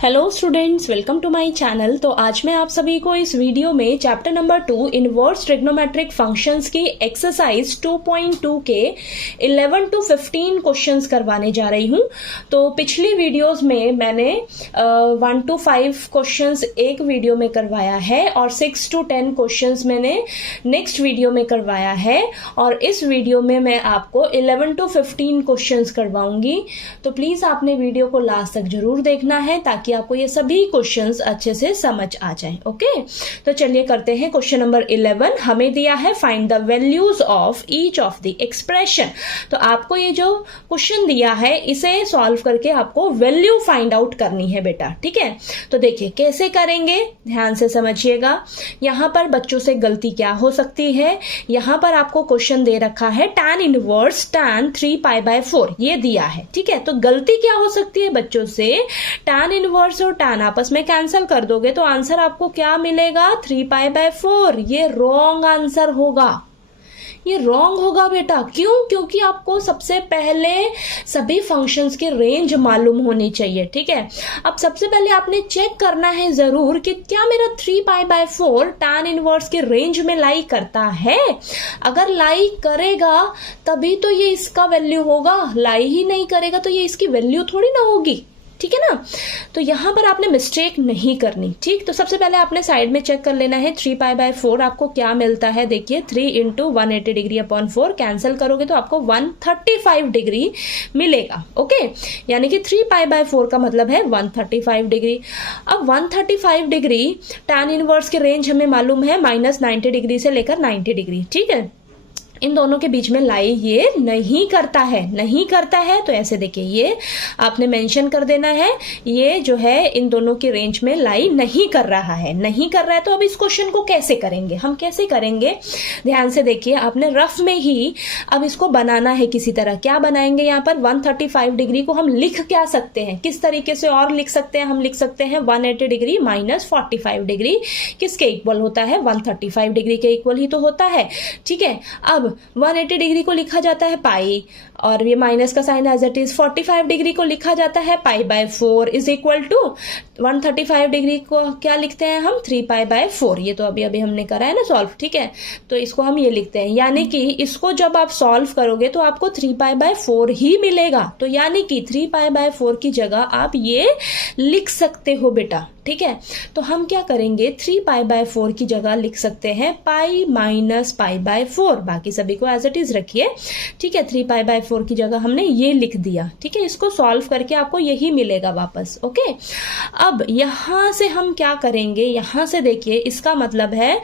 Hello students, welcome to my channel. तो आज मैं आप सभी को इस वीडियो में chapter number 2 inverse trigonometric functions की एक्सरसाइज 2.2 के 11 to 15 क्वेश्चंस करवाने जा रही हूं। तो पिछली वीडियोस में मैंने 1 to 5 क्वेश्चंस एक वीडियो में करवाया है और 6 to 10 क्वेश्चंस मैंने नेक्स्ट वीडियो में करवाया है और इस वीडियो में मैं आपको 11 to 15 क्वेश्चंस करवाऊंगी। तो प्लीज आपने वीडियो को लास्ट तक जरूर देखना है ताकि आपको ये सभी क्वेश्चंस अच्छे से समझ आ जाए। ओके, तो चलिए करते हैं। क्वेश्चन नंबर 11 हमें दिया है find the values of each of the expression. तो आपको ये जो क्वेश्चन दिया है इसे सॉल्व करके आपको वैल्यू फाइंड आउट करनी है बेटा। ठीक है, तो देखिए कैसे करेंगे, ध्यान से समझिएगा। यहां पर बच्चों से गलती क्या हो सकती है, यहां पर आपको क्वेश्चन दे रखा है tan इनवर्स tan 3π/4 ये दिया है। ठीक है, तो गलती क्या हो सकती है बच्चों से, tan इनवर्स और tan आपस में कैंसिल कर दोगे तो आंसर आपको क्या मिलेगा 3π/4। ये रॉन्ग आंसर होगा, ये रॉन्ग होगा बेटा। क्यों? क्योंकि आपको सबसे पहले सभी फंक्शंस की रेंज मालूम होनी चाहिए। ठीक है, अब सबसे पहले आपने चेक करना है जरूर कि क्या मेरा 3π/4 tan इनवर्स के रेंज में लाई करता है। अगर लाई करेगा तभी तो ये इसका वैल्यू होगा, लाई ही नहीं करेगा तो ये इसकी वैल्यू थोड़ी ना होगी। ठीक है ना, तो यहां पर आपने मिस्टेक नहीं करनी। ठीक, तो सबसे पहले आपने साइड में चेक कर लेना है 3π/4 आपको क्या मिलता है। देखिए 3 × 180 डिग्री अपॉन 4 कैंसिल करोगे तो आपको 135 डिग्री मिलेगा। ओके, यानी कि 3π/4 का मतलब है 135 डिग्री। अब 135 डिग्री tan इनवर्स के रेंज हमें मालूम है -90 डिग्री से लेकर 90 डिग्री। ठीक है, इन दोनों के बीच में लाई ये नहीं करता है, नहीं करता है। तो ऐसे देखिए ये आपने मेंशन कर देना है, ये जो है इन दोनों की रेंज में लाई नहीं कर रहा है, नहीं कर रहा है। तो अब इस क्वेश्चन को कैसे करेंगे, हम कैसे करेंगे, ध्यान से देखिए। आपने रफ में ही अब इसको बनाना है किसी तरह। क्या बनाएंगे, यहाँ पर 135 डिग्री को हम लिख क्या सकते हैं, किस तरीके से और लिख सकते हैं, हम लिख सकते हैं 180 डिग्री -45 डिग्री किसके इक्वल होता है, 135 डिग्री के इक्वल ही तो होता है। ठीक है, अब 180 डिग्री को लिखा जाता है पाई और ये माइनस का sine as it is. 45 degree को लिखा जाता है π/4 इज इक्वल टू 135 डिग्री को क्या लिखते हैं हम 3π/4। ये तो अभी हमने करा है ना सॉल्व। ठीक है, तो इसको हम ये लिखते हैं, यानी कि इसको जब आप सॉल्व करोगे तो आपको 3π/4 ही मिलेगा। तो यानी कि 3π/4 की जगह आप ये लिख सकते हो बेटा। ठीक है, तो हम क्या करेंगे 3π/4 की जगह लिख सकते हैं पाई -π/4। बाकी सभी को एज इट इज रखिए। ठीक है, 3π/4 की जगह हमने ये लिख दिया। ठीक है, इसको सॉल्व करके आपको यही मिलेगा वापस। ओके, अब यहां से हम क्या करेंगे, यहां से देखिए इसका मतलब है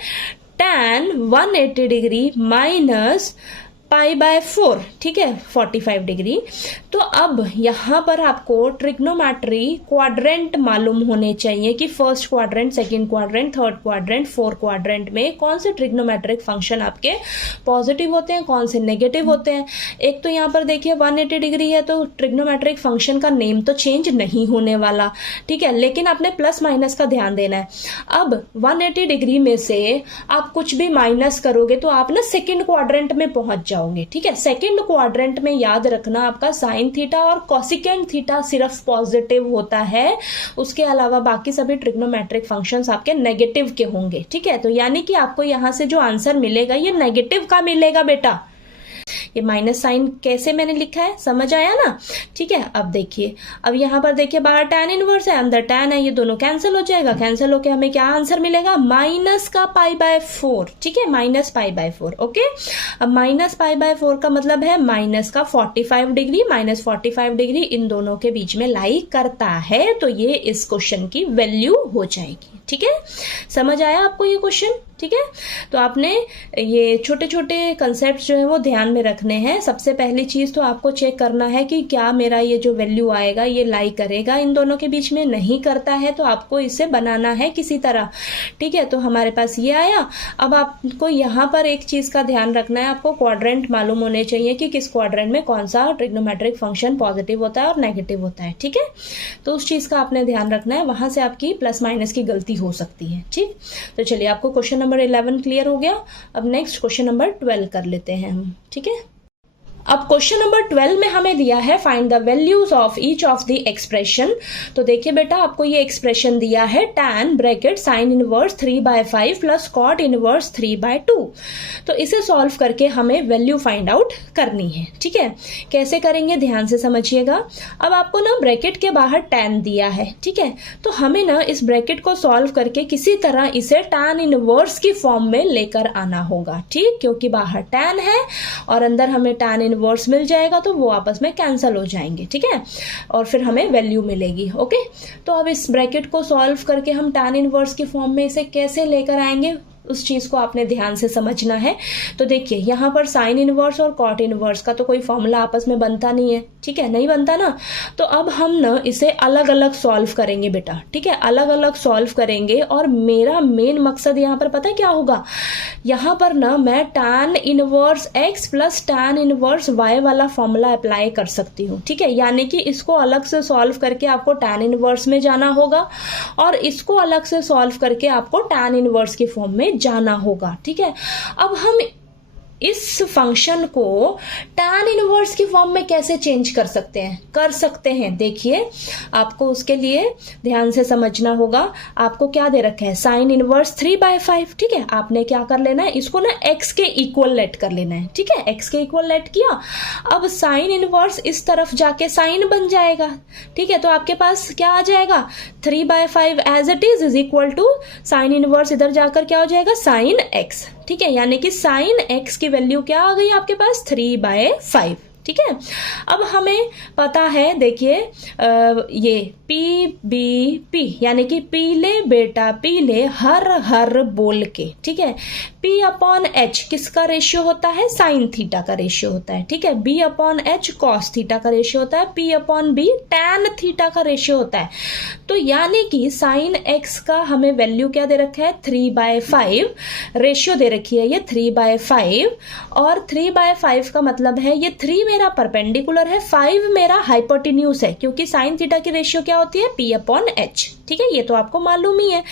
tan 180 डिग्री -π/4। ठीक है, 45 डिग्री। तो अब यहां पर आपको ट्रिग्नोमेट्री क्वाड्रेंट मालूम होने चाहिए कि first quadrant, second quadrant, third quadrant, fourth quadrant में कौन से ट्रिग्नोमेट्रिक फंक्शन आपके पॉजिटिव होते हैं, कौन से नेगेटिव होते हैं। एक तो यहां पर देखिए 180 डिग्री है तो ट्रिग्नोमेट्रिक फंक्शन का नेम तो चेंज नहीं होने वाला। ठीक है, लेकिन आपने प्लस माइनस का ध्यान देना है। अब 180 डिग्री में से आप कुछ भी माइनस करोगे तो आप ना सेकेंड क्वाड्रेंट में पहुंच जाओगे। ठीक है, सेकंड क्वाड्रेंट में याद रखना आपका साइन थीटा और कोसिकेंट थीटा सिर्फ पॉजिटिव होता है, उसके अलावा बाकी सभी ट्रिग्नोमेट्रिक फंक्शंस आपके नेगेटिव के होंगे। ठीक है, तो यानी कि आपको यहां से जो आंसर मिलेगा ये नेगेटिव का मिलेगा बेटा। ये माइनस साइन कैसे मैंने लिखा है, समझ आया ना। ठीक है, अब देखिए, अब यहां पर देखिए बाहर tan इनवर्स है, अंदर tan है, ये दोनों कैंसिल हो जाएगा। कैंसिल होके हमें क्या आंसर मिलेगा, माइनस का π/4। ठीक है, -π/4। ओके, अब -π/4 का मतलब है माइनस का 45 डिग्री, -45 डिग्री इन दोनों के बीच में लाई करता है। तो ये इस क्वेश्चन की वैल्यू हो जाएगी। ठीक है, समझ आया आपको ये क्वेश्चन। ठीक है, तो आपने ये छोटे छोटे कंसेप्ट जो है वो ध्यान में रखने हैं। सबसे पहली चीज तो आपको चेक करना है कि क्या मेरा ये जो वैल्यू आएगा ये लाई करेगा इन दोनों के बीच में। नहीं करता है तो आपको इसे बनाना है किसी तरह। ठीक है, तो हमारे पास ये आया। अब आपको यहाँ पर एक चीज का ध्यान रखना है, आपको क्वाड्रेंट मालूम होने चाहिए कि किस क्वाड्रेंट में कौन सा ट्रिग्नोमेट्रिक फंक्शन पॉजिटिव होता है और नेगेटिव होता है। ठीक है, तो उस चीज का आपने ध्यान रखना है, वहां से आपकी प्लस माइनस की गलती हो सकती है। ठीक, तो चलिए आपको क्वेश्चन नंबर 11 क्लियर हो गया। अब नेक्स्ट क्वेश्चन नंबर 12 कर लेते हैं हम। ठीक है, अब क्वेश्चन नंबर 12 में हमें दिया है find the values of each of the expression. तो देखिए बेटा, आपको ये एक्सप्रेशन दिया है tan bracket sine inverse 3/5 plus cot inverse 3/2। तो इसे सॉल्व करके हमें वैल्यू फाइंड आउट करनी है। ठीक है, कैसे करेंगे ध्यान से समझिएगा। अब आपको ना ब्रैकेट के बाहर tan दिया है, ठीक है, तो हमें ना इस ब्रैकेट को सॉल्व करके किसी तरह इसे tan इनवर्स की फॉर्म में लेकर आना होगा। ठीक, क्योंकि बाहर tan है और अंदर हमें tan इनवर्स मिल जाएगा, तो वो आपस में कैंसिल हो जाएंगे। ठीक है, और फिर हमें वैल्यू मिलेगी। ओके, तो अब इस ब्रैकेट को सॉल्व करके हम tan इनवर्स की फॉर्म में इसे कैसे लेकर आएंगे, उस चीज को आपने ध्यान से समझना है। तो देखिए, यहाँ पर साइन इनवर्स और कॉट इनवर्स का तो कोई फॉर्मूला आपस में बनता नहीं है। ठीक है, नहीं बनता ना, तो अब हम ना इसे अलग अलग सॉल्व करेंगे बेटा। ठीक है, अलग अलग सॉल्व करेंगे और मेरा मेन मकसद यहाँ पर पता है क्या होगा, यहाँ पर ना मैं tan inverse x plus tan inverse y वाला फॉर्मूला अप्लाई कर सकती हूँ। ठीक है, यानी कि इसको अलग से सॉल्व करके आपको tan इनवर्स में जाना होगा और इसको अलग से सॉल्व करके आपको tan इनवर्स की फॉर्म में जाना होगा। ठीक है, अब हम इस फंक्शन को tan इनवर्स की फॉर्म में कैसे चेंज कर सकते हैं। देखिए, आपको उसके लिए ध्यान से समझना होगा। आपको क्या दे रखा है, साइन इनवर्स 3/5। ठीक है, आपने क्या कर लेना है, इसको ना x के इक्वल लेट कर लेना है। ठीक है, x के इक्वल लेट किया, अब साइन इनवर्स इस तरफ जाके साइन बन जाएगा। ठीक है, तो आपके पास क्या आ जाएगा, 3/5 as it is equal to sine inverse इधर जाकर क्या हो जाएगा, साइन x। ठीक है, यानी कि साइन x की वैल्यू क्या आ गई आपके पास, 3/5। ठीक है, अब हमें पता है, देखिए ये PBP यानी कि पीले बेटा पीले हर हर बोल के। ठीक है, P/H किसका रेशियो होता है, साइन थीटा का रेशियो होता है। ठीक है, B/H कॉस थीटा का रेशियो होता है, P/B टैन थीटा का रेशियो होता है। तो यानी कि साइन x का हमें वैल्यू क्या दे रखा है, 3/5, रेशियो दे रखी है ये 3/5, और 3/5 का मतलब है ये 3 मेरा परपेंडिकुलर है, 5 मेरा हाइपोटेन्यूज है, क्योंकि साइन थीटा की रेशियो क्या होती है, P/H। ठीक है, ये तो आपको मालूम ही है।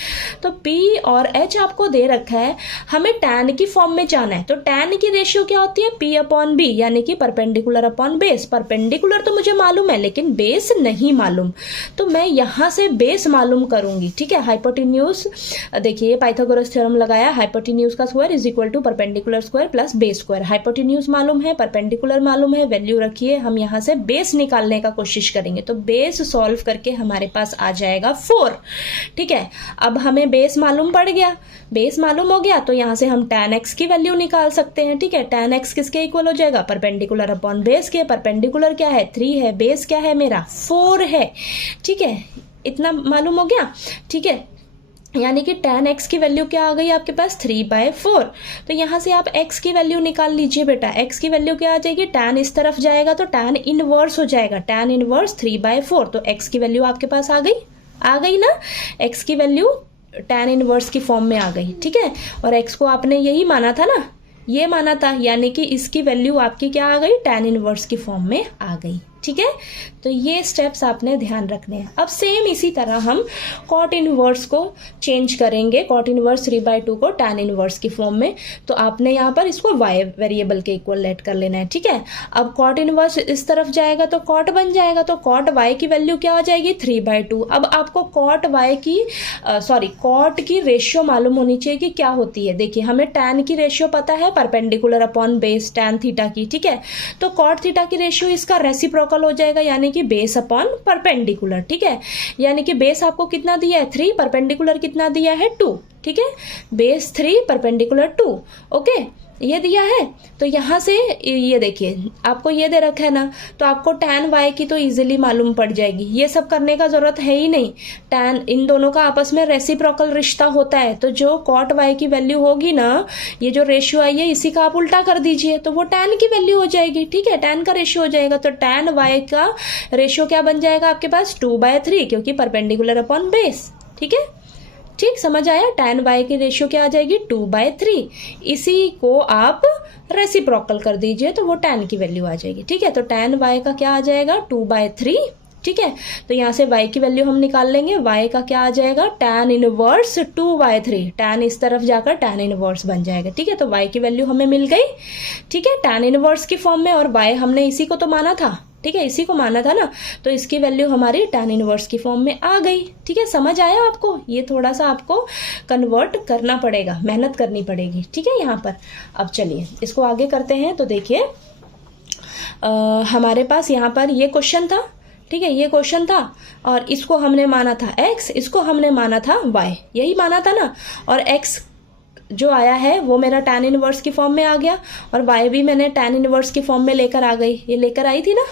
तो P और H आपको दे रखा है, हमें tan की फॉर्म में जाना है। तो tan की रेशियो क्या होती है, P/B, यानी कि परपेंडिकुलर अपॉन बेस। परपेंडिकुलर तो मुझे मालूम है लेकिन बेस नहीं मालूम, तो मैं यहां से बेस मालूम करूंगी। ठीक है, हाइपोटेन्यूज, देखिए पाइथागोरस थ्योरम लगाया, हाइपोटेन्यूज का square is equal to perpendicular square plus base square. Hypotenuse मालूम है, परपेंडिकुलर मालूम है, वैल्यू रखिए, हम यहां से बेस निकालने का कोशिश करेंगे। तो बेस सॉल्व करके हमारे पास आ जाएगा 4। ठीक है, अब हमें बेस मालूम पड़ गया, बेस मालूम हो गया, तो यहां से हम tan x की वैल्यू निकाल सकते हैं। ठीक है, tan x किसके इक्वल हो जाएगा, परपेंडिकुलर अपॉन बेस के। परपेंडिकुलर क्या है, 3 है, बेस क्या है मेरा, 4 है। ठीक है, इतना मालूम हो गया। ठीक है, यानी कि tan x की वैल्यू क्या आ गई आपके पास, 3/4। तो यहां से आप x की वैल्यू निकाल लीजिए बेटा। x की वैल्यू क्या आ जाएगी, tan इस तरफ जाएगा तो tan इनवर्स हो जाएगा, tan इनवर्स 3/4। तो x की वैल्यू आपके पास आ गई ना, x की वैल्यू tan इनवर्स की फॉर्म में आ गई। ठीक है, और x को आपने यही माना था ना, ये माना था, यानी कि इसकी वैल्यू आपकी क्या आ गई, tan इनवर्स की फॉर्म में आ गई। ठीक है, तो ये स्टेप्स आपने ध्यान रखने हैं। अब सेम इसी तरह हम कॉट इनवर्स को चेंज करेंगे, कॉट इनवर्स 3/2 को tan इनवर्स की फॉर्म में। तो आपने यहाँ पर इसको y वेरिएबल के इक्वल लेट कर लेना है। ठीक है, अब कॉट इनवर्स इस तरफ जाएगा तो कॉट बन जाएगा, तो कॉट y की वैल्यू क्या आ जाएगी, 3/2। अब आपको कॉट y की कॉट की रेशियो मालूम होनी चाहिए कि क्या होती है। देखिए, हमें tan की रेशियो पता है, perpendicular upon base tan theta की। ठीक है, तो कॉट थीटा की रेशियो इसका रेसिप्रोकल हो जाएगा, यानी कि बेस अपॉन परपेंडिकुलर। ठीक है, यानी कि बेस आपको कितना दिया है, 3, परपेंडिकुलर कितना दिया है, 2। ठीक है, बेस 3 परपेंडिकुलर 2। ओके, ये दिया है। तो यहां से ये देखिए, आपको ये दे रखा है ना, तो आपको tan y की तो इजीली मालूम पड़ जाएगी, ये सब करने का जरूरत है ही नहीं। tan इन दोनों का आपस में रेसिप्रोकल रिश्ता होता है, तो जो cot y की वैल्यू होगी ना, ये जो रेशियो आई है इसी का आप उल्टा कर दीजिए, तो वो tan की वैल्यू हो जाएगी। ठीक है, tan का रेशियो हो जाएगा, तो tan y का रेशियो क्या बन जाएगा आपके पास, 2/3, क्योंकि परपेंडिकुलर अपॉन बेस। ठीक है, ठीक समझ आया, tan y की रेशियो क्या आ जाएगी, 2/3। इसी को आप रेसिप्रोकल कर दीजिए तो वो tan की वैल्यू आ जाएगी। ठीक है, तो tan y का क्या आ जाएगा, 2/3 ठीक है। तो यहाँ से y की वैल्यू हम निकाल लेंगे, y का क्या आ जाएगा, tan इनवर्स 2/3, tan इस तरफ जाकर tan इनवर्स बन जाएगा। ठीक है, तो y की वैल्यू हमें मिल गई। ठीक है, tan इनवर्स की फॉर्म में, और y हमने इसी को तो माना था। ठीक है, इसी को माना था ना, तो इसकी वैल्यू हमारी tan इनवर्स की फॉर्म में आ गई। ठीक है, समझ आया आपको? ये थोड़ा सा आपको कन्वर्ट करना पड़ेगा, मेहनत करनी पड़ेगी। ठीक है, यहाँ पर अब चलिए इसको आगे करते हैं। तो देखिए हमारे पास यहाँ पर ये क्वेश्चन था। ठीक है, ये क्वेश्चन था और इसको हमने माना था x, इसको हमने माना था y, यही माना था ना। और x जो आया है वो मेरा tan इनवर्स की फॉर्म में आ गया, और y भी मैंने tan इनवर्स की फॉर्म में लेकर आ गई, ये लेकर आई थी ना।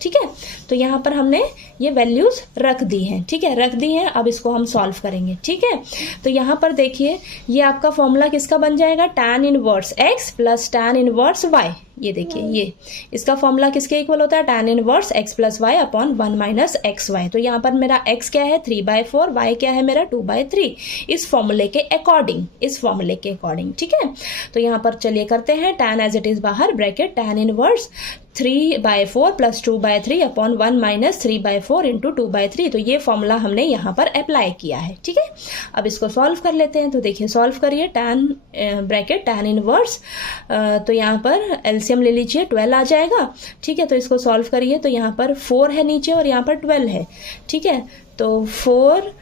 ठीक है, तो यहाँ पर हमने ये वैल्यूज रख दी हैं। ठीक है, रख दी हैं। अब इसको हम सॉल्व करेंगे। ठीक है, तो यहाँ पर देखिए ये आपका फॉर्मूला किसका बन जाएगा, tan inverse x plus tan inverse y। ये देखिए ये इसका फॉर्मूला किसके इक्वल होता है, tan inverse x plus Y upon 1 minus X Y. तो यहाँ पर मेरा x क्या है 3/4, y क्या है मेरा 2/3, इस फॉर्मूले के अकॉर्डिंग, इस फॉर्मूले के अकॉर्डिंग। ठीक है, तो यहाँ पर चलिए करते हैं, tan एज इट इज बाहर, bracket tan inverse 3/4 plus 2/3 upon 1 minus 3/4 into 2/3। तो ये फॉर्मूला हमने यहाँ पर अप्लाई किया है। ठीक है, अब इसको सॉल्व कर लेते हैं। तो देखिए सॉल्व करिए, tan ब्रैकेट tan इनवर्स, तो यहाँ पर एलसीएम ले लीजिए, 12 आ जाएगा। ठीक है, तो इसको सॉल्व करिए, तो यहाँ पर 4 है नीचे और यहाँ पर 12 है। ठीक है, तो 4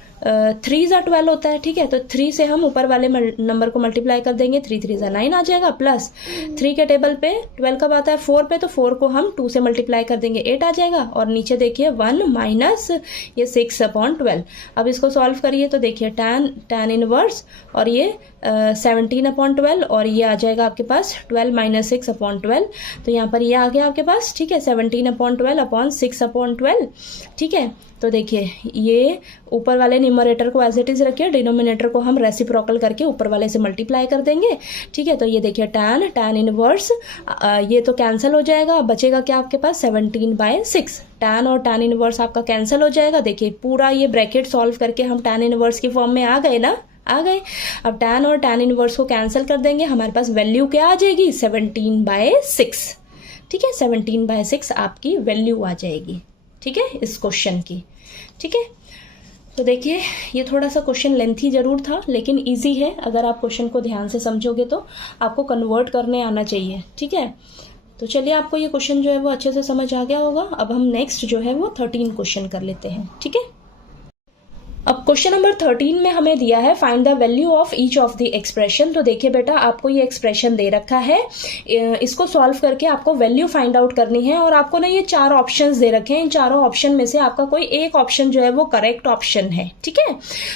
3 ज़ा 12 होता है। ठीक है, तो 3 से हम ऊपर वाले नंबर को मल्टीप्लाई कर देंगे, 3 3 ज़ा 9 आ जाएगा, प्लस 3 के टेबल पे 12 कब आता है 4 पे, तो 4 को हम 2 से मल्टीप्लाई कर देंगे, 8 आ जाएगा। और नीचे देखिए 1 माइनस ये 6/12। अब इसको सॉल्व करिए, तो देखिए tan इनवर्स और ये 17/12, और ये आ जाएगा आपके पास 12 माइनस 6/12। तो यहाँ पर ये आ गया आपके पास। ठीक है, 17/12 अपॉन 6/12। ठीक है, तो देखिए ये ऊपर वाले न्यूमरेटर को एज इट इज रखिए, डिनोमिनेटर को हम रेसिप्रोकल करके ऊपर वाले से मल्टीप्लाई कर देंगे। ठीक है, तो ये देखिए tan इनवर्स ये तो कैंसिल हो जाएगा, बचेगा क्या आपके पास 17/6। tan और tan इनवर्स आपका कैंसिल हो जाएगा। देखिए पूरा ये ब्रैकेट सॉल्व करके हम tan इनवर्स की फॉर्म में आ गए ना, आ गए। अब tan और tan इनवर्स को कैंसिल कर देंगे, हमारे पास वैल्यू क्या आ जाएगी 17/6। ठीक है, 17/6 आपकी वैल्यू आ जाएगी। ठीक है, इस क्वेश्चन की। ठीक है, तो देखिए ये थोड़ा सा क्वेश्चन लेंथी जरूर था, लेकिन इजी है। अगर आप क्वेश्चन को ध्यान से समझोगे तो आपको कन्वर्ट करने आना चाहिए। ठीक है, तो चलिए आपको ये क्वेश्चन जो है वो अच्छे से समझ आ गया होगा। अब हम नेक्स्ट जो है वो 13 क्वेश्चन कर लेते हैं। ठीक है, अब क्वेश्चन नंबर 13 में हमें दिया है find the value of each of the expression. तो देखिए बेटा आपको ये एक्सप्रेशन दे रखा है, इसको सॉल्व करके आपको वैल्यू फाइंड आउट करनी है। और आपको ना ये 4 ऑप्शंस दे रखे हैं, इन चारों ऑप्शन में से आपका कोई एक ऑप्शन जो है वो करेक्ट ऑप्शन है। ठीक है,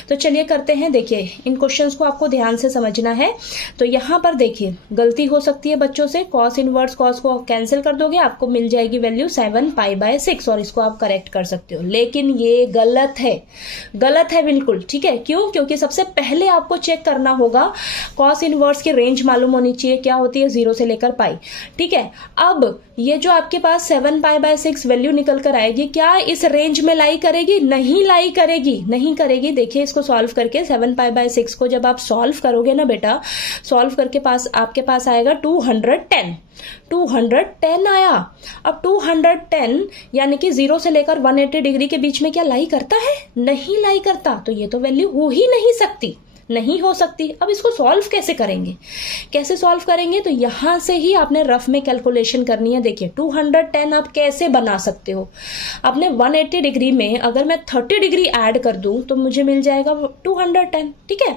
तो चलिए करते हैं। देखिए इन क्वेश्चंस को आपको ध्यान से समझना है। तो यहाँ पर देखिए गलती हो सकती है बच्चों से, कॉस इनवर्स कॉस को कैंसिल कर दोगे, आपको मिल जाएगी वैल्यू 7π/6, और इसको आप करेक्ट कर सकते हो। लेकिन ये गलत है, गलत है बिल्कुल। ठीक है, क्यों? क्योंकि सबसे पहले आपको चेक करना होगा, कॉस इनवर्स की रेंज मालूम होनी चाहिए, क्या होती है 0 से लेकर पाई। ठीक है, अब ये जो आपके पास 7π/6 वैल्यू निकल कर आएगी, क्या इस रेंज में लाई करेगी? नहीं लाई करेगी, नहीं करेगी। देखिए इसको सॉल्व करके 7π/6 को जब आप सॉल्व करोगे ना बेटा, सॉल्व करके आपके पास आएगा 210 आया। अब 210 यानी कि 0 से लेकर 180 डिग्री के बीच में क्या लाई करता है? नहीं लाई करता। तो ये तो वैल्यू हो ही नहीं सकती, नहीं हो सकती। अब इसको सॉल्व कैसे करेंगे, कैसे सॉल्व करेंगे? तो यहां से ही आपने रफ में कैलकुलेशन करनी है। देखिए 210 आप कैसे बना सकते हो, आपने 180 डिग्री में अगर मैं 30 डिग्री ऐड कर दूं तो मुझे मिल जाएगा 210। ठीक है,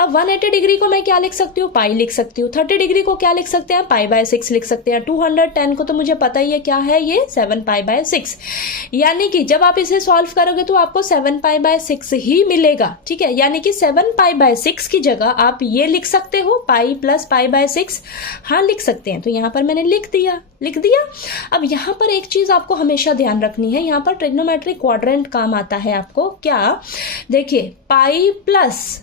अब 180 डिग्री को मैं क्या लिख सकती हूँ, पाई लिख सकती हूँ। 30 डिग्री को क्या लिख सकते हैं, π/6 लिख सकते हैं। 210 को तो मुझे पता ही है क्या है, ये 7π/6। यानी कि जब आप इसे सॉल्व करोगे तो आपको 7π/6 ही मिलेगा। ठीक है, यानी कि 7π/6 की जगह आप ये लिख सकते हो पाई प्लस π/6। हाँ लिख सकते हैं, तो यहां पर मैंने लिख दिया। अब यहां पर एक चीज आपको हमेशा ध्यान रखनी है, यहां पर ट्रिग्नोमेट्रिक क्वाड्रेंट काम आता है आपको। क्या? देखिए पाई प्लस,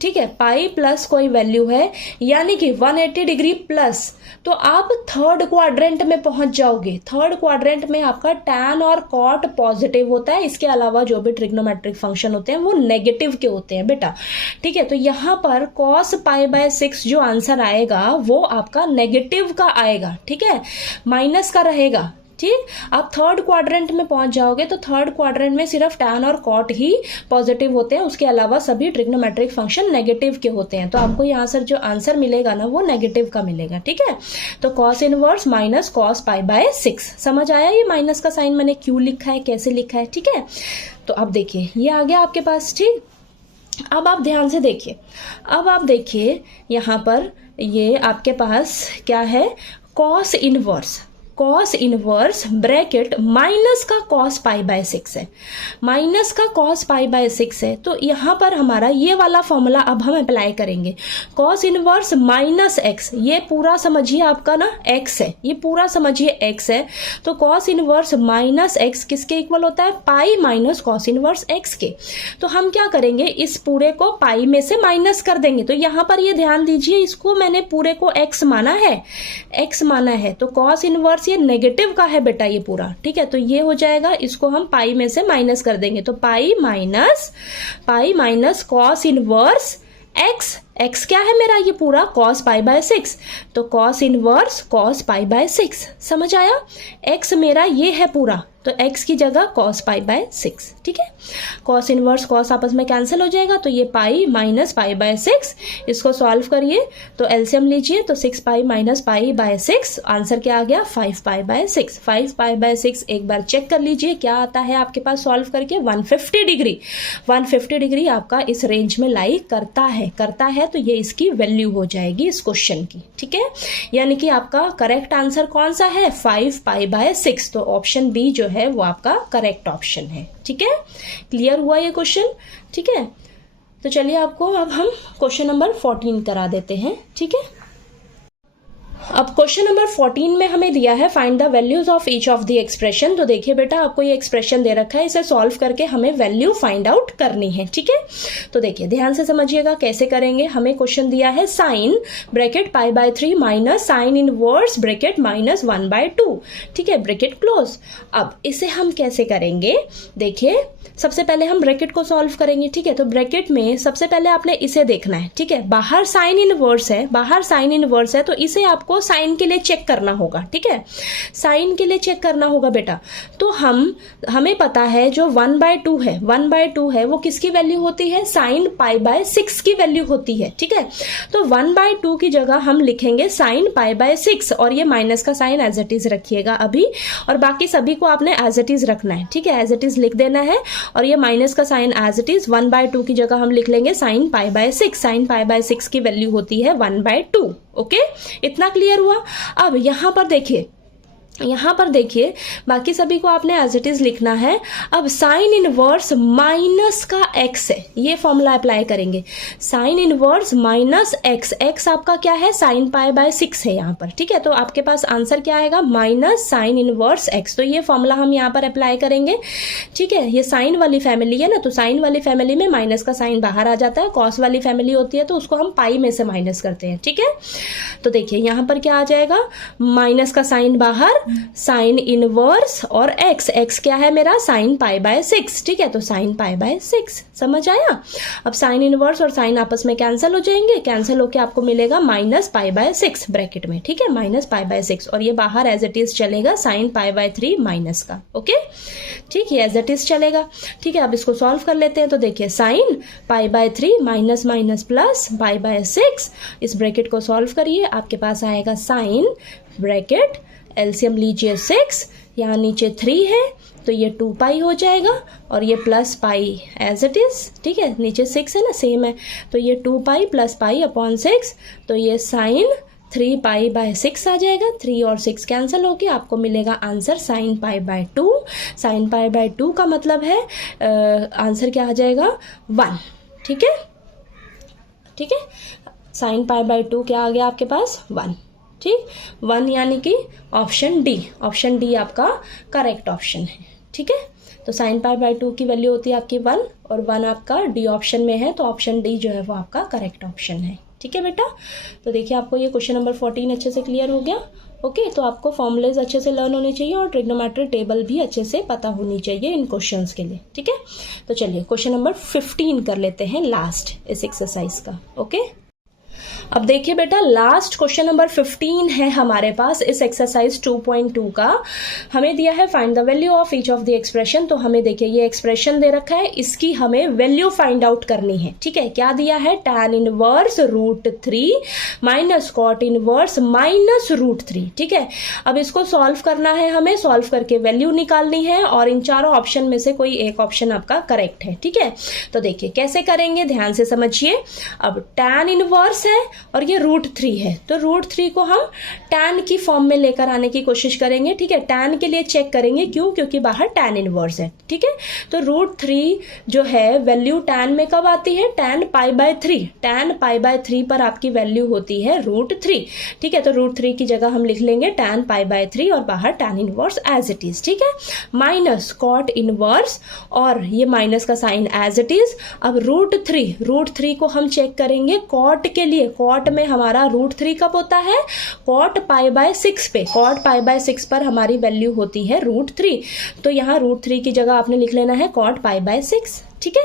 ठीक है, पाई प्लस कोई वैल्यू है यानी कि 180 डिग्री प्लस, तो आप थर्ड क्वाड्रेंट में पहुंच जाओगे। थर्ड क्वाड्रेंट में आपका टैन और कॉट पॉजिटिव होता है, इसके अलावा जो भी ट्रिग्नोमेट्रिक फंक्शन होते हैं वो नेगेटिव के होते हैं बेटा। ठीक है, तो यहां पर cos π/6 जो आंसर आएगा वो आपका नेगेटिव का आएगा। ठीक है, माइनस का रहेगा। ठीक, आप थर्ड क्वाड्रेंट में पहुंच जाओगे तो थर्ड क्वाड्रेंट में सिर्फ tan और cot ही पॉजिटिव होते हैं, उसके अलावा सभी ट्रिग्नोमेट्रिक फंक्शन नेगेटिव के होते हैं। तो आपको यहाँ से जो आंसर मिलेगा ना वो नेगेटिव का मिलेगा। ठीक है, तो cos inverse minus cos pi by 6। समझ आया ये माइनस का साइन मैंने क्यों लिखा है, कैसे लिखा है? ठीक है, तो अब देखिए ये आ गया आपके पास। ठीक, अब आप ध्यान से देखिए, अब आप देखिए यहाँ पर ये आपके पास क्या है, cos इनवर्स ब्रैकेट माइनस का cos पाई बाय 6 है, माइनस का cos पाई बाय 6 है। तो यहाँ पर हमारा ये वाला फॉर्मूला अब हम अप्लाई करेंगे। cos इनवर्स माइनस x, ये पूरा समझिए आपका ना x है, ये पूरा समझिए x है। तो cos इनवर्स माइनस x किसके इक्वल होता है, pi minus cos inverse x के। तो हम क्या करेंगे, इस पूरे को पाई में से माइनस कर देंगे। तो यहाँ पर ये ध्यान दीजिए, इसको मैंने पूरे को x माना है, x माना है। तो cos इनवर्स ये नेगेटिव का है बेटा ये पूरा। ठीक है, तो ये हो जाएगा, इसको हम पाई में से माइनस कर देंगे। तो pi minus cos inverse x क्या है मेरा, ये पूरा cos पाई बाय 6। तो cos inverse cos pi by 6, समझ आया? x मेरा ये है पूरा, तो x की जगह cos पाई बाय 6। ठीक है, cos इनवर्स cos आपस में कैंसिल हो जाएगा, तो ये पाई माइनस पाई बाय 6। इसको सॉल्व करिए तो एलसीएम लीजिए, तो 6 pi minus pi by 6, answer क्या आ गया, 5 पाई बाय 6। 5 पाई बाय 6 एक बार चेक कर लीजिए क्या आता है आपके पास सॉल्व करके, 150 डिग्री। 150 डिग्री आपका इस रेंज में लाई करता है, तो ये इसकी वैल्यू हो जाएगी इस क्वेश्चन की। ठीक है, यानी कि आपका करेक्ट आंसर कौन सा है, 5 पाई बाय 6। तो ऑप्शन बी जो है वो आपका करेक्ट ऑप्शन है। ठीक है, क्लियर हुआ ये क्वेश्चन? ठीक है, तो चलिए आपको अब हम क्वेश्चन नंबर 14 करा देते हैं। ठीक है, अब क्वेश्चन नंबर 14 में हमें दिया है find the values of each of the expression. तो देखिए बेटा, आपको ये एक्सप्रेशन दे रखा है, इसे सॉल्व करके हमें वैल्यू फाइंड आउट करनी है। ठीक है, तो देखिए ध्यान से समझिएगा कैसे करेंगे। हमें क्वेश्चन दिया है sine bracket pi by 3 minus sine inverse bracket minus 1/2। ठीक है, ब्रैकेट क्लोज। अब इसे हम कैसे करेंगे, देखिए सबसे पहले हम ब्रैकेट को सॉल्व करेंगे। ठीक है, तो ब्रैकेट में सबसे पहले आपने इसे देखना है। ठीक है, बाहर साइन इनवर्स है, तो इसे आपको साइन के लिए चेक करना होगा। ठीक है, साइन के लिए चेक करना होगा बेटा। तो हमें पता है जो 1/2 है वो किसकी वैल्यू होती है, साइन पाई बाय 6 की वैल्यू होती है। ठीक है, तो 1/2 की जगह हम लिखेंगे साइन पाई बाय 6, और ये माइनस का साइन एज इट इज रखिएगा अभी, और बाकी सभी को आपने एज इट इज रखना है। ठीक है, एज इट इज लिख देना है, और ये माइनस का साइन एज इट इज 1/2 की जगह हम लिख लेंगे sine pi by 6। Sine pi by 6 की वैल्यू होती है 1/2। ओके, इतना क्लियर हुआ? अब यहां पर देखिए बाकी सभी को आपने एज इट इज लिखना है। अब साइन इनवर्स माइनस का x है, ये फॉर्मूला अप्लाई करेंगे। साइन इनवर्स माइनस x आपका क्या है, साइन पाई बाय 6 है यहाँ पर। ठीक है, तो आपके पास आंसर क्या आएगा, माइनस साइन इनवर्स x। तो ये फॉर्मूला हम यहाँ पर अप्लाई करेंगे। ठीक है, ये साइन वाली फैमिली है ना, तो साइन वाली फैमिली में माइनस का साइन बाहर आ जाता है। कॉस वाली फैमिली होती है तो उसको हम पाई में से माइनस करते हैं। ठीक है, तो देखिए यहाँ पर क्या आ जाएगा, माइनस का साइन बाहर, साइन इनवर्स और x क्या है मेरा, साइन पाई बाय 6। ठीक है, तो साइन पाई बाय 6, समझ आया? अब साइन इनवर्स और साइन आपस में कैंसिल हो जाएंगे, कैंसिल होके आपको मिलेगा माइनस पाई बाय 6 ब्रैकेट में। ठीक है, माइनस पाई बाय 6, और ये बाहर एज इट इज चलेगा साइन पाई बाय 3 माइनस का। ओके, ठीक है, एज इट इज चलेगा। ठीक है, अब इसको सॉल्व कर लेते हैं। तो देखिए sine pi by 3 minus minus plus pi by 6, इस ब्रैकेट को सॉल्व करिए, आपके पास आएगा साइन ब्रैकेट, एलसीएम लीजिए 6, यहाँ नीचे 3 है तो ये 2 पाई हो जाएगा, और ये plus pi as it is. ठीक है, नीचे 6 है ना, सेम है, तो ये 2 पाई प्लस पाई अपॉन 6, तो ये साइन 3 पाई बाय 6 आ जाएगा। 3 और 6 कैंसिल होके आपको मिलेगा answer sine pi by 2। Sine pi by 2 का मतलब है आंसर क्या आ जाएगा, 1। ठीक है, ठीक है, साइन पाई बाय 2 क्या आ गया आपके पास, 1। ठीक, 1 यानी कि ऑप्शन डी आपका करेक्ट ऑप्शन है। ठीक है, तो साइन पाई बाय 2 की वैल्यू होती है आपकी 1, और 1 आपका डी ऑप्शन में है, तो ऑप्शन डी जो है वो आपका करेक्ट ऑप्शन है। ठीक है बेटा, तो देखिए आपको ये क्वेश्चन नंबर 14 अच्छे से क्लियर हो गया। ओके, तो आपको फॉर्मूलेज अच्छे से लर्न होने चाहिए और ट्रिग्नोमेट्रिक टेबल भी अच्छे से पता होनी चाहिए इन क्वेश्चंस के लिए। ठीक है, तो चलिए क्वेश्चन नंबर 15 कर लेते हैं लास्ट इस एक्सरसाइज का। ओके, अब देखिए बेटा, लास्ट क्वेश्चन नंबर 15 है हमारे पास इस एक्सरसाइज 2.2 का। हमें दिया है find the value of each of the expression. तो हमें देखिए ये एक्सप्रेशन दे रखा है, इसकी हमें वैल्यू फाइंड आउट करनी है। ठीक है, क्या दिया है, tan inverse √3 minus cot inverse minus √3। ठीक है, अब इसको सॉल्व करना है, हमें सॉल्व करके वैल्यू निकालनी है और इन चारों ऑप्शन में से कोई एक ऑप्शन आपका करेक्ट है। ठीक है, तो देखिए कैसे करेंगे, ध्यान से समझिए। अब tan इनवर्स है और ये √3 है, तो √3 को हम tan की फॉर्म में लेकर आने की कोशिश करेंगे। ठीक है, tan के लिए चेक करेंगे, क्यों, क्योंकि बाहर tan इनवर्स है। ठीक है, तो √3 जो है वैल्यू tan में कब आती है, tan π/3। tan π/3 पर आपकी वैल्यू होती है √3। ठीक है, तो √3 की जगह हम लिख लेंगे tan π/3 और बाहर tan inverse as it is. ठीक है, माइनस कॉट इनवर्स और ये माइनस का साइन एज इट इज। अब √3 को हम चेक करेंगे कॉट के लिए। कॉट में हमारा √3 कब होता है, कॉट π/6 पे। कॉट π/6 पर हमारी वैल्यू होती है √3, तो यहाँ √3 की जगह आपने लिख लेना है कॉट π/6। ठीक है,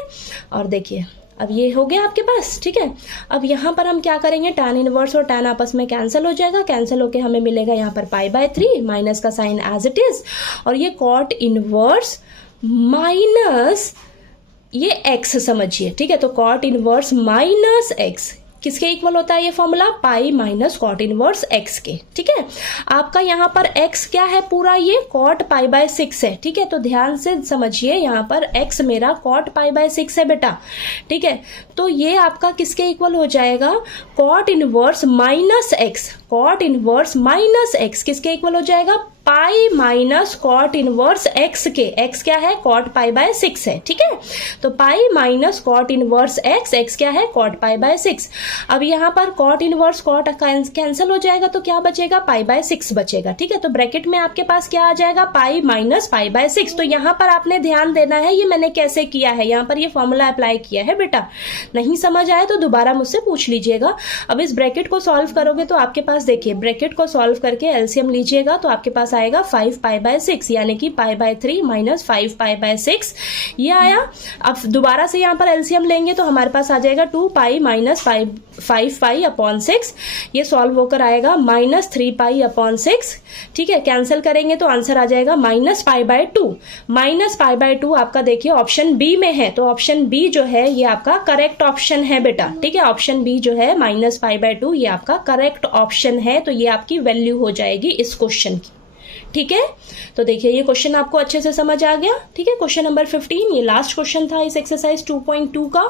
और देखिए अब ये हो गया आपके पास। ठीक है, अब यहाँ पर हम क्या करेंगे, tan इनवर्स और tan आपस में कैंसिल हो जाएगा, कैंसिल होके हमें मिलेगा यहाँ पर π/3, माइनस का साइन एज इट इज, और ये कॉट इनवर्स माइनस ये x समझिए। ठीक है, तो कॉट इनवर्स माइनस x किसके इक्वल होता है ये formula, pi minus cot inverse x के। ठीक है, आपका यहाँ पर x क्या है, पूरा ये कॉट π/6 है। ठीक है, तो ध्यान से समझिए, यहाँ पर x मेरा कॉट π/6 है बेटा। ठीक है, तो ये आपका किसके इक्वल हो जाएगा, cot inverse minus x। Cot inverse minus x किसके इक्वल हो जाएगा, pi minus cot inverse x के। x क्या है, कॉट π/6 है। ठीक है, तो pi minus cot inverse x क्या है, कॉट π/6। अब यहाँ पर कॉट इनवर्स कॉट कैंसिल हो जाएगा, तो क्या बचेगा, π/6 बचेगा। ठीक है, तो ब्रैकेट में आपके पास क्या आ जाएगा, पाई माइनस π/6। तो यहाँ पर आपने ध्यान देना है, ये मैंने कैसे किया है, यहाँ पर ये फॉर्मूला अप्लाई किया है बेटा। नहीं समझ आए तो दोबारा मुझसे पूछ लीजिएगा। अब इस ब्रैकेट को सॉल्व करोगे तो आपके पास देखिए, ब्रैकेट को सॉल्व करके एलसीएम लीजिएगा तो आपके पास आएगा 5π/6, यानी कि π/3 माइनस 5π/6 ये आया। अब दोबारा से यहाँ पर एलसीएम लेंगे तो हमारे पास आ जाएगा 2π माइनस 5π/6। ये सॉल्व होकर आएगा माइनस 3π/6। ठीक है, कैंसिल करेंगे तो आंसर आ जाएगा माइनस π/2। माइनस π/2 आपका देखिए ऑप्शन बी में है, तो ऑप्शन बी जो है ये आपका करेक्ट ऑप्शन है बेटा। ठीक है, ऑप्शन बी जो है माइनस π/2 ये आपका करेक्ट ऑप्शन है, तो ये आपकी वैल्यू हो जाएगी इस क्वेश्चन की। ठीक है, तो देखिए ये क्वेश्चन आपको अच्छे से समझ आ गया। ठीक है, क्वेश्चन नंबर 15 ये लास्ट क्वेश्चन था इस एक्सरसाइज 2.2 का।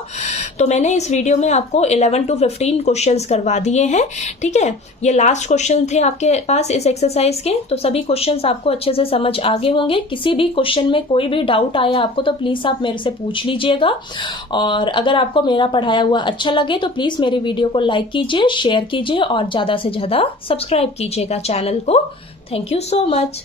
तो मैंने इस वीडियो में आपको 11 to 15 क्वेश्चंस करवा दिए हैं। ठीक है, ये लास्ट क्वेश्चन थे आपके पास इस एक्सरसाइज के, तो सभी क्वेश्चंस आपको अच्छे से समझ आ गए होंगे। किसी भी क्वेश्चन में कोई भी डाउट आया आपको तो प्लीज आप मेरे से पूछ लीजिएगा, और अगर आपको मेरा पढ़ाया हुआ अच्छा लगे तो प्लीज मेरी वीडियो को लाइक कीजिए, शेयर कीजिए और ज्यादा से ज्यादा सब्सक्राइब कीजिएगा चैनल को। Thank you so much.